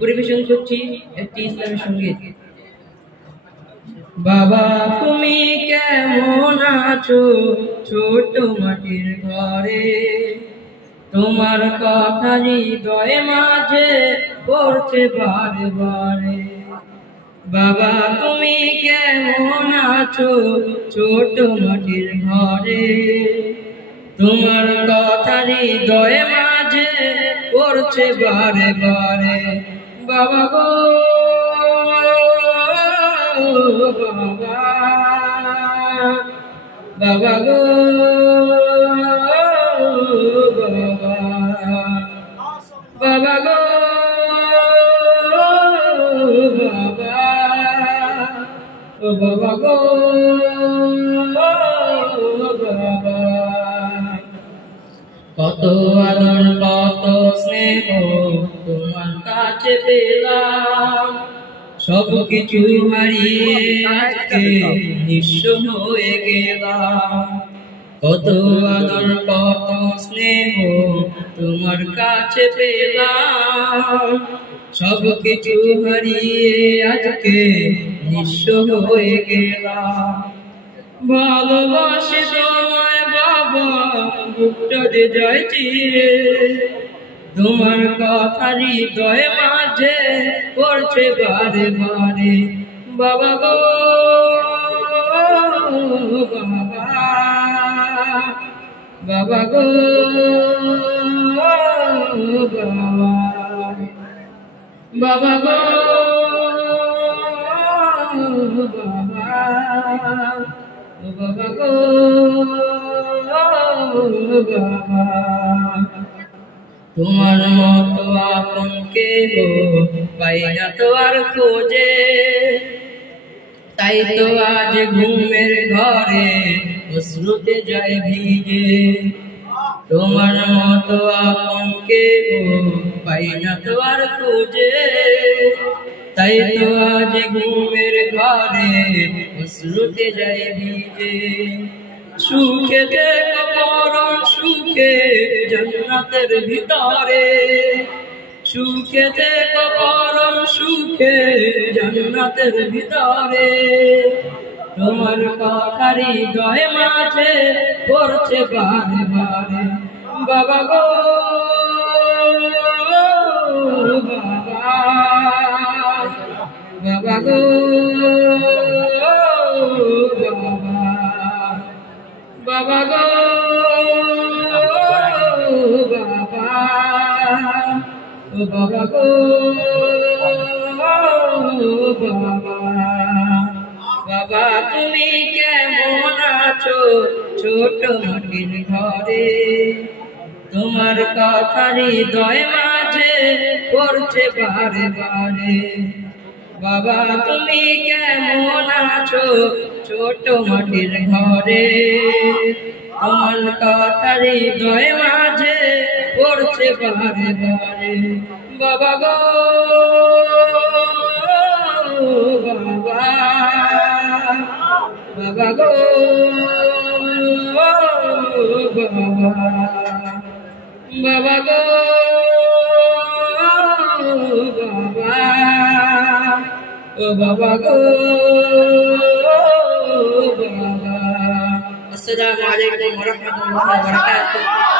পরিবেশন করছি একটি ইসলামী সঙ্গীত। বাবা তুমি কেমন আছো ছোট মাটির ঘরে, তোমার কথা হৃদয়ে মাঝে পড়ছে বারে বারে। বাবা তুমি কেমন আছো ছোট মাটির ঘরে, তোমার কথা হৃদয়ে মাঝে পড়ছে বারে বারে। বাবা গো বাবা, বাবা গো বাবা, বাবা গো বাবা, ও বাবা গো বাবা। কত আদর কত স্নেহ তোমার কাছে পেলাম, সব কিছু হারিয়ে আজকে নিঃস্ব হয়ে গেলাম। কত আদর কত স্নেহ তোমার কাছে পেলাম, সব কিছু হারিয়ে আজকে নিঃস্ব হয়ে গেলাম। ভালোবাসি তোমায় বাবা বুকটা যে যায় চিরে, তোমার কথা হৃদয়ে মাঝে পড়ছে বারে বারে। বাবা গো বাবা, বাবা গো বাবা, বাবা গো বাবা, বাবা গো বাবা। তোমার মতো আপন কেহ পাই না তো আর খোঁজে, তাই তো আজ ঘুমের ঘরে অশ্রুতে যায় ভিজে। তোমার মতো আপন কেহ পাই না তো আর খোঁজে, তাই তো আজ ঘুমের ঘরে অশ্রুতে যায় ভিজে। সুখে দেখো পরম সুখে জান্নাতের ভিতরে, সুখে দেখো পরম সুখে জান্নাতের ভিতরে। তোমার কথা হৃদয়ে মাঝে পড়ছে বারে বারে। বাবা গো বাবা, বাবা গো বাবা, বাবা গো বাবা, ও বাবা গো বাবা। বাবা তুমি কেমন আছো ছোট মাটির ঘরে, তোমার কথা হৃদয় মাঝে পড়ছে বারে বারে। বাবা তুমি কেমন আছো ছোট মাটির ঘরে, তোমার কথা হৃদয় মাঝে পড়ছে বারে বারে। বাবা গো বাবা, বাবা গো বাবা, বাবা গো বাবা, ও বাবা গো বাবা। আসসালামু আলাইকুম ওয়া রাহমাতুল্লাহি ওয়া বারাকাতুহু।